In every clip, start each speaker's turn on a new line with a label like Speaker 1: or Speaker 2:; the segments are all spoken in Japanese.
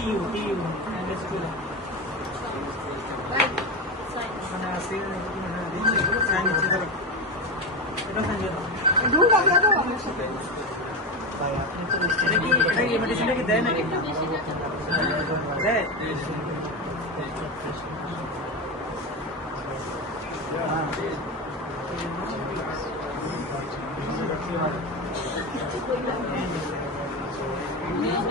Speaker 1: TU, TU, and it's good. Right. Thank you.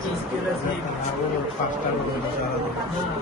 Speaker 1: Ha, o başkanlığı başarılı.